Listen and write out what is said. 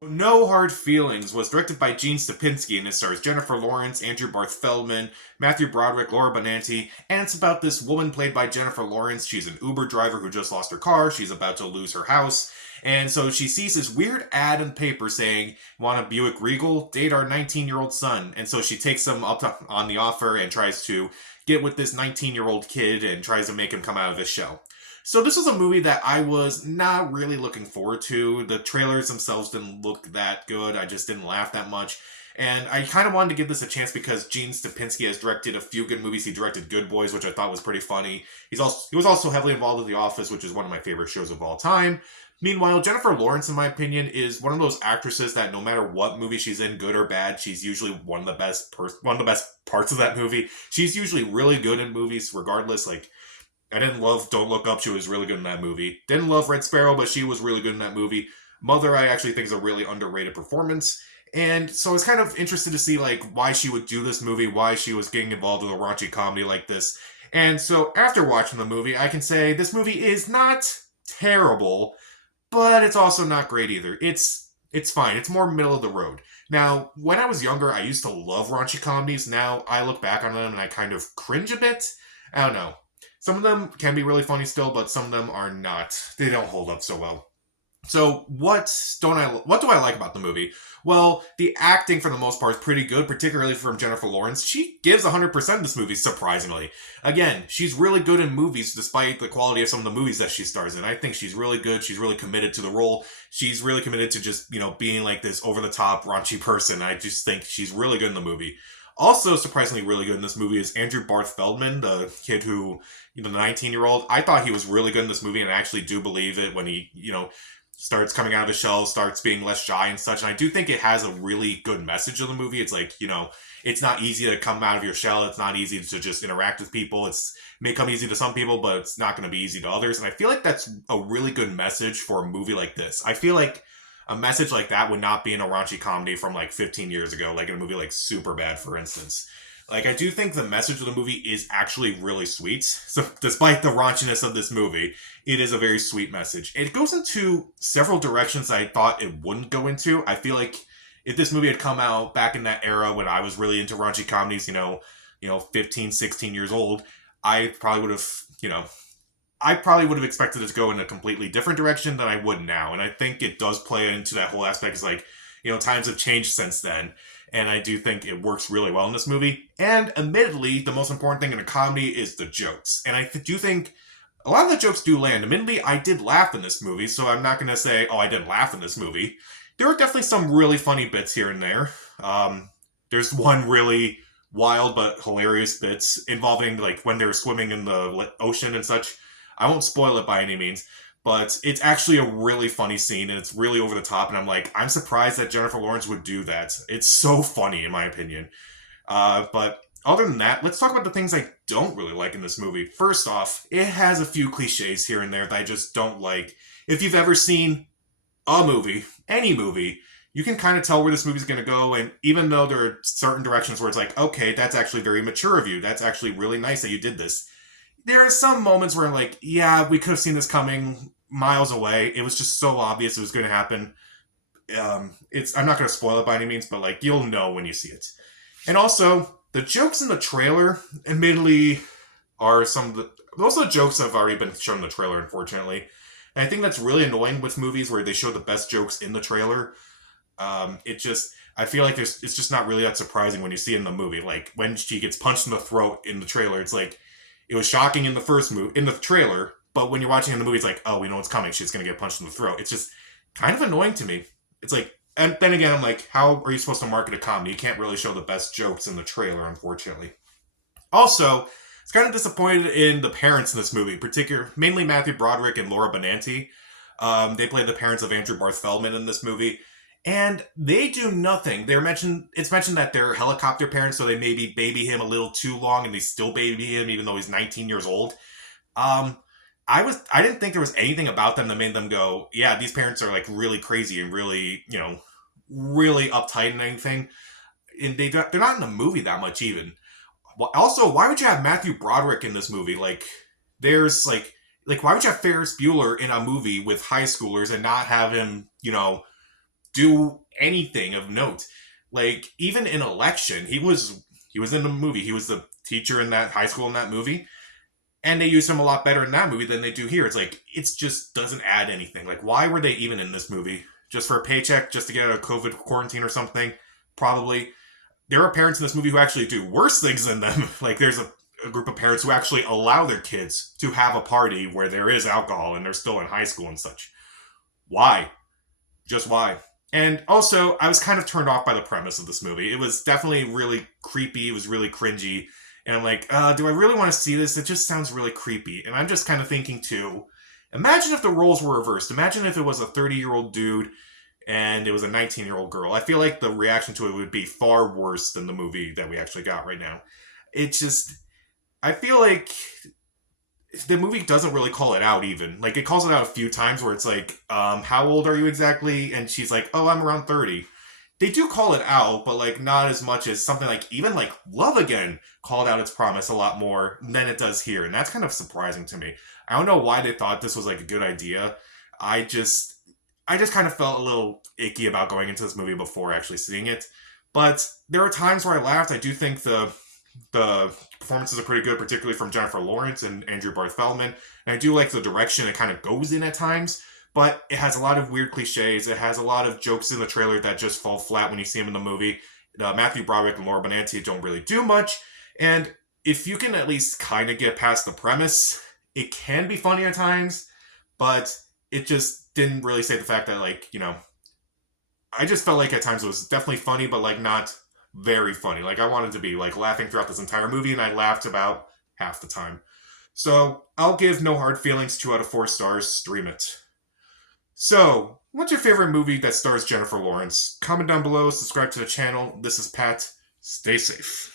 No Hard Feelings was directed by Gene Stupinski and it stars Jennifer Lawrence, Andrew Barth Feldman, Matthew Broderick, Laura Benanti, and it's about this woman played by Jennifer Lawrence. She's an Uber driver who just lost her car. She's about to lose her house. And so she sees this weird ad in the paper saying, "Want a Buick Regal? Date our 19-year-old son." And so she takes him up on the offer and tries to get with this 19-year-old kid and tries to make him come out of his shell. So this was a movie that I was not really looking forward to. The trailers themselves didn't look that good. I just didn't laugh that much. And I kind of wanted to give this a chance because Gene Stupinski has directed a few good movies. He directed Good Boys, which I thought was pretty funny. He was also heavily involved with The Office, which is one of my favorite shows of all time. Meanwhile, Jennifer Lawrence, in my opinion, is one of those actresses that no matter what movie she's in, good or bad, she's usually one of the best parts of that movie. She's usually really good in movies, regardless. Like I didn't love Don't Look Up. She was really good in that movie. Didn't love Red Sparrow, but she was really good in that movie. Mother, I actually think is a really underrated performance. And so I was kind of interested to see like why she would do this movie, why she was getting involved with a raunchy comedy like this. And so after watching the movie, I can say this movie is not terrible, but it's also not great either. It's fine. It's more middle of the road. Now, when I was younger, I used to love raunchy comedies. Now I look back on them and I kind of cringe a bit. I don't know. Some of them can be really funny still, but some of them are not. They don't hold up so well. So what do I like about the movie? Well, the acting for the most part is pretty good, particularly from Jennifer Lawrence. She gives 100% this movie surprisingly. Again, she's really good in movies despite the quality of some of the movies that she stars in. I think she's really good. She's really committed to the role. She's really committed to just, being like this over the top raunchy person. I just think she's really good in the movie. Also, surprisingly, really good in this movie is Andrew Barth Feldman, the kid who, the 19-year-old. I thought he was really good in this movie, and I actually do believe it when he, starts coming out of his shell, starts being less shy and such. And I do think it has a really good message of the movie. It's like, it's not easy to come out of your shell. It's not easy to just interact with people. It may come easy to some people, but it's not going to be easy to others. And I feel like that's a really good message for a movie like this. I feel like a message like that would not be in a raunchy comedy from like 15 years ago, like in a movie like Superbad, for instance. Like, I do think the message of the movie is actually really sweet. So, despite the raunchiness of this movie, it is a very sweet message. It goes into several directions I thought it wouldn't go into. I feel like if this movie had come out back in that era when I was really into raunchy comedies, 15, 16 years old, I probably would have, I probably would have expected it to go in a completely different direction than I would now. And I think it does play into that whole aspect. It's like, times have changed since then. And I do think it works really well in this movie. And admittedly, the most important thing in a comedy is the jokes. And do think a lot of the jokes do land. Admittedly, I did laugh in this movie, so I'm not going to say, oh, I didn't laugh in this movie. There are definitely some really funny bits here and there. There's one really wild but hilarious bits involving like when they're swimming in the ocean and such. I won't spoil it by any means, but it's actually a really funny scene and it's really over the top. And I'm surprised that Jennifer Lawrence would do that. It's so funny, in my opinion. But other than that, let's talk about the things I don't really like in this movie. First off, it has a few cliches here and there that I just don't like. If you've ever seen a movie, any movie, you can kind of tell where this movie's going to go. And even though there are certain directions where it's like, okay, that's actually very mature of you. That's actually really nice that you did this. There are some moments where I'm like, yeah, we could have seen this coming miles away. It was just so obvious it was going to happen. I'm not going to spoil it by any means, but like you'll know when you see it. And also, the jokes in the trailer, admittedly, are some of the most of the jokes have already been shown in the trailer, unfortunately. And I think that's really annoying with movies where they show the best jokes in the trailer. I feel like it's just not really that surprising when you see it in the movie. Like when she gets punched in the throat in the trailer, it's like it was shocking in the trailer, but when you're watching in the movie, it's like, oh, we know what's coming. She's gonna get punched in the throat. It's just kind of annoying to me. It's like, and then again, I'm like, how are you supposed to market a comedy? You can't really show the best jokes in the trailer, unfortunately. Also, it's kind of disappointed in the parents in this movie, mainly Matthew Broderick and Laura Benanti. They play the parents of Andrew Barth Feldman in this movie, and they do nothing. It's mentioned that they're helicopter parents, so they maybe baby him a little too long, and they still baby him even though he's 19 years old. Um, I didn't think there was anything about them that made them go, yeah, these parents are like really crazy and really, really uptight and anything. And they're not in the movie that much even. Also, why would you have Matthew Broderick in this movie? Like, there's like why would you have Ferris Bueller in a movie with high schoolers and not have him, do anything of note. Like, even in Election, he was in the movie. He was the teacher in that high school in that movie. And they use him a lot better in that movie than they do here. It's like, it just doesn't add anything. Like, why were they even in this movie? Just for a paycheck? Just to get out of COVID quarantine or something? Probably. There are parents in this movie who actually do worse things than them. Like, there's a group of parents who actually allow their kids to have a party where there is alcohol and they're still in high school and such. Why? Just why? And also, I was kind of turned off by the premise of this movie. It was definitely really creepy. It was really cringy. And I'm like, do I really want to see this? It just sounds really creepy. And I'm just kind of thinking, too, imagine if the roles were reversed. Imagine if it was a 30-year-old dude and it was a 19-year-old girl. I feel like the reaction to it would be far worse than the movie that we actually got right now. It just, I feel like the movie doesn't really call it out even. Like, it calls it out a few times where it's like, how old are you exactly? And she's like, oh, I'm around 30. They do call it out, but like not as much as something like even like Love Again called out its promise a lot more than it does here. And that's kind of surprising to me. I don't know why they thought this was like a good idea. I just I just kind of felt a little icky about going into this movie before actually seeing it. But there are times where I laughed. I do think the performances are pretty good, particularly from Jennifer Lawrence and Andrew Barth Feldman. And I do like the direction it kind of goes in at times, but it has a lot of weird cliches. It has a lot of jokes in the trailer that just fall flat when you see them in the movie. Matthew Broderick and Laura Benanti don't really do much. And if you can at least kind of get past the premise, it can be funny at times, but it just didn't really say the fact that, like, I just felt like at times it was definitely funny, but like not very funny. Like I wanted to be like laughing throughout this entire movie, and I laughed about half the time. So I'll give No Hard Feelings 2 out of 4 stars. Stream it. So, what's your favorite movie that stars Jennifer Lawrence? Comment down below, subscribe to the channel. This is Pat. Stay safe.